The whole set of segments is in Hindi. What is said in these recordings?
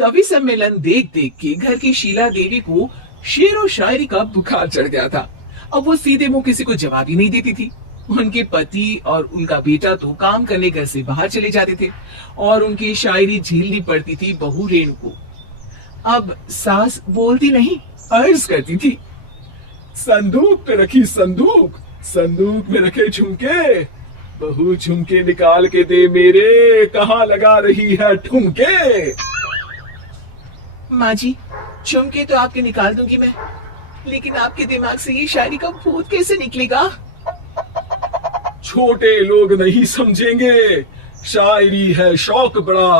कवि सम्मेलन देख देख के घर की शीला देवी को शेर और शायरी का बुखार चढ़ गया था। अब वो सीधे मुंह किसी को जवाब ही नहीं देती थी। उनके पति और उनका बेटा तो काम करने घर से बाहर चले जाते थे और उनकी शायरी झेलनी पड़ती थी बहू रेणु को। अब सास बोलती नहीं, अर्ज करती थी, संदूक पे रखी संदूक, संदूक में रखे झुमके, बहू झुमके निकाल के दे मेरे, कहाँ लगा रही है ठुमके। माँ जी, झुमके तो आपके निकाल दूंगी मैं, लेकिन आपके दिमाग से ये शायरी का भूत कैसे निकलेगा? छोटे लोग नहीं समझेंगे, शायरी है शौक बड़ा,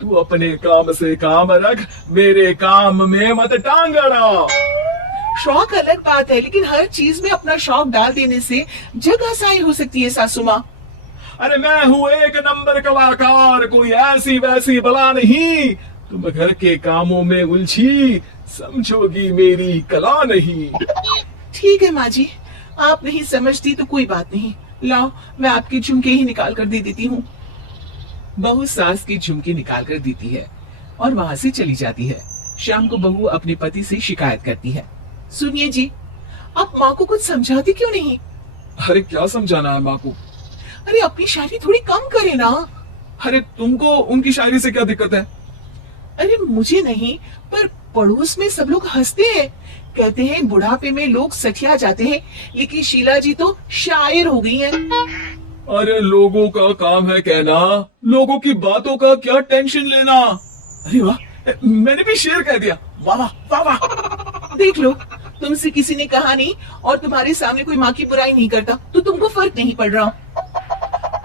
तू अपने काम से काम रख, मेरे काम में मत टांग अड़ा। शौक अलग बात है, लेकिन हर चीज में अपना शौक डाल देने से जग आसाई हो सकती है सासू माँ। अरे मैं हूँ एक नंबर कलाकार, कोई ऐसी वैसी बला नहीं, तुम घर के कामों में उलझी, समझोगी मेरी कला नहीं। ठीक है माँ जी, आप नहीं समझती तो कोई बात नहीं, लाओ मैं आपके झुमके ही निकाल कर दे देती हूँ। बहू सास के झुमके निकाल कर देती है और वहाँ से चली जाती है। शाम को बहू अपने पति से शिकायत करती है, सुनिए जी, आप माँ को कुछ समझाती क्यों नहीं? अरे क्या समझाना है माँ को? अरे अपनी शायरी थोड़ी कम करे ना। अरे तुमको उनकी शायरी से क्या दिक्कत है? अरे मुझे नहीं, पर पड़ोस में सब लोग हंसते हैं, कहते हैं बुढ़ापे में लोग सठिया जाते हैं, लेकिन शीला जी तो शायर हो गई हैं। अरे लोगों का काम है कहना, लोगों की बातों का क्या टेंशन लेना। अरे वाह, मैंने भी शेर कह दिया, वाह वाह वाह वाह। देख लो, तुमसे किसी ने कहा नहीं और तुम्हारे सामने कोई माँ की बुराई नहीं करता तो तुमको फर्क नहीं पड़ रहा।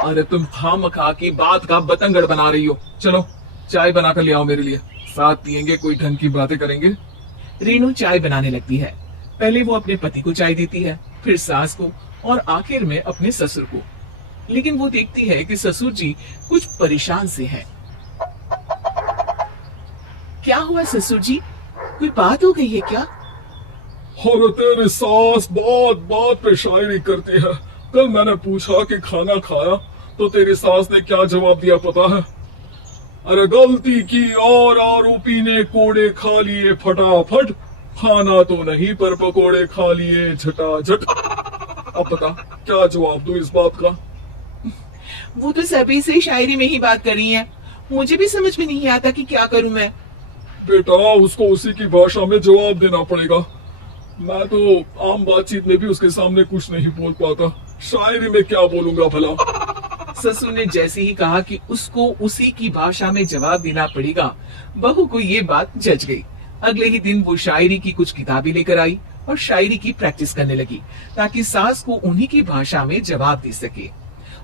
अरे तुम खामखा की बात का बतंगड़ बना रही हो। चलो चाय बना कर ले आओ मेरे लिए, साथ पियेंगे, कोई ढंग की बातें करेंगे। रेणु चाय बनाने लगती है। पहले वो अपने पति को चाय देती है, फिर सास को और आखिर में अपने ससुर को। लेकिन वो देखती है कि ससुर जी कुछ परेशान से हैं। क्या हुआ ससुर जी, कोई बात हो गई है क्या? और तेरी सास बात बात पे शायरी करती है। कल मैंने पूछा कि खाना खाया तो तेरी सास ने क्या जवाब दिया पता है? अरे गलती की और आरोपी ने कोड़े खा लिए फटाफट, खाना तो नहीं पर पकोड़े खा लिए झटाझट। अब बता क्या जवाब दूं इस बात का? वो तो सभी से शायरी में ही बात कर रही है, मुझे भी समझ में नहीं आता कि क्या करूं मैं। बेटा उसको उसी की भाषा में जवाब देना पड़ेगा। मैं तो आम बातचीत में भी उसके सामने कुछ नहीं बोल पाता, शायरी में क्या बोलूंगा भला। ससुर ने जैसे ही कहा कि उसको उसी की भाषा में जवाब देना पड़ेगा, बहू को ये बात जच गई। अगले ही दिन वो शायरी की कुछ किताबें लेकर आई और शायरी की प्रैक्टिस करने लगी, ताकि सास को उन्हीं की भाषा में जवाब दे सके।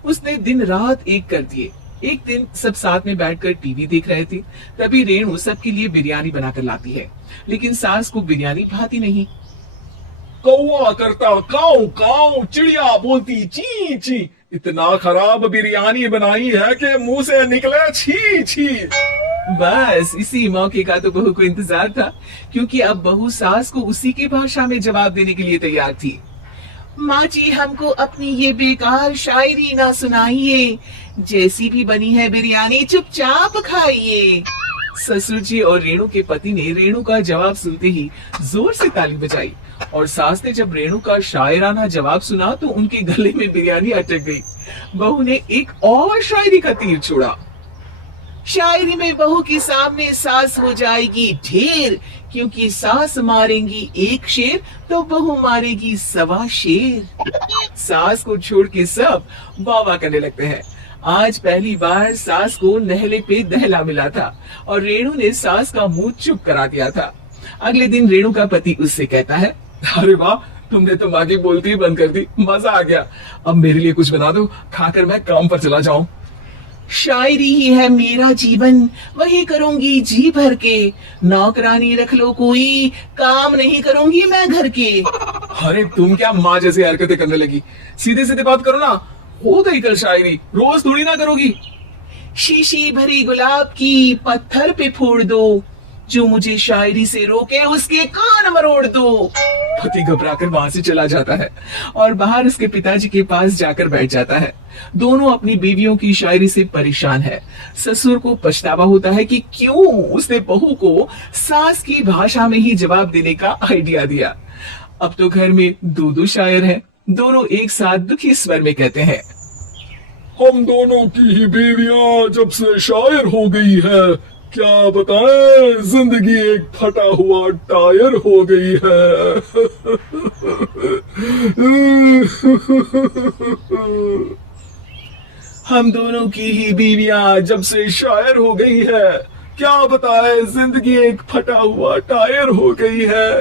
उसने दिन रात एक कर दिए। एक दिन सब साथ में बैठकर टीवी देख रहे थे, तभी रेणु सबके लिए बिरयानी बनाकर लाती है, लेकिन सास को बिरयानी भाती नहीं। कौवा करता काऊ काऊ, चिड़िया बोलती ची ची, इतना खराब बिरयानी बनाई है कि मुंह से निकले छी छी। बस इसी मौके का तो बहू को इंतजार था, क्योंकि अब बहू सास को उसी की भाषा में जवाब देने के लिए तैयार थी। माँ जी हमको अपनी ये बेकार शायरी ना सुनाइए, जैसी भी बनी है बिरयानी चुपचाप खाइए। ससुर जी और रेणु के पति ने रेणु का जवाब सुनते ही जोर से ताली बजाई, और सास ने जब रेणु का शायराना जवाब सुना तो उनके गले में बिरयानी अटक गई। बहू ने एक और शायरी का तीर छोड़ा। शायरी में बहू के सामने सास हो जाएगी ढेर, क्योंकि सास मारेंगी एक शेर तो बहू मारेगी 1.25 शेर। सास को छोड़ के सब वाह करने लगते हैं। आज पहली बार सास को नहले पे दहला मिला था और रेणु ने सास का मुंह चुप करा दिया था। अगले दिन रेणु का पति उससे कहता है, अरे वाह तुमने तो आगे बोलती ही बंद कर दी, मजा आ गया। अब मेरे लिए कुछ बना दो, खाकर मैं काम पर चला जाऊं। शायरी ही है मेरा जीवन, वही करूंगी जी भर के, नौकरानी रख लो कोई, काम नहीं करूंगी मैं घर के। अरे तुम क्या माँ जैसी हरकतें करने लगी, सीधे सीधे बात करो ना। हो गई कल शायरी, रोज थोड़ी ना करोगी। शीशी भरी गुलाब की पत्थर पे फोड़ दो, जो मुझे शायरी से रोके उसके कान मरोड़ दो। पति घबराकर वहां से चला जाता है और बाहर उसके पिताजी के पास जाकर बैठ जाता है। दोनों अपनी बीवियों की शायरी से परेशान है। ससुर को पछतावा होता है कि क्यों उसने बहू को सास की भाषा में ही जवाब देने का आइडिया दिया। अब तो घर में दो शायर हैं। दोनों एक साथ दुखी स्वर में कहते हैं, हम दोनों की ही बीवियां जब से शायर हो गई है, क्या बताएं, जिंदगी एक फटा हुआ टायर हो गई है। हम दोनों की ही बीवियां जब से शायर हो गई है, क्या बताए जिंदगी एक फटा हुआ टायर हो गई है।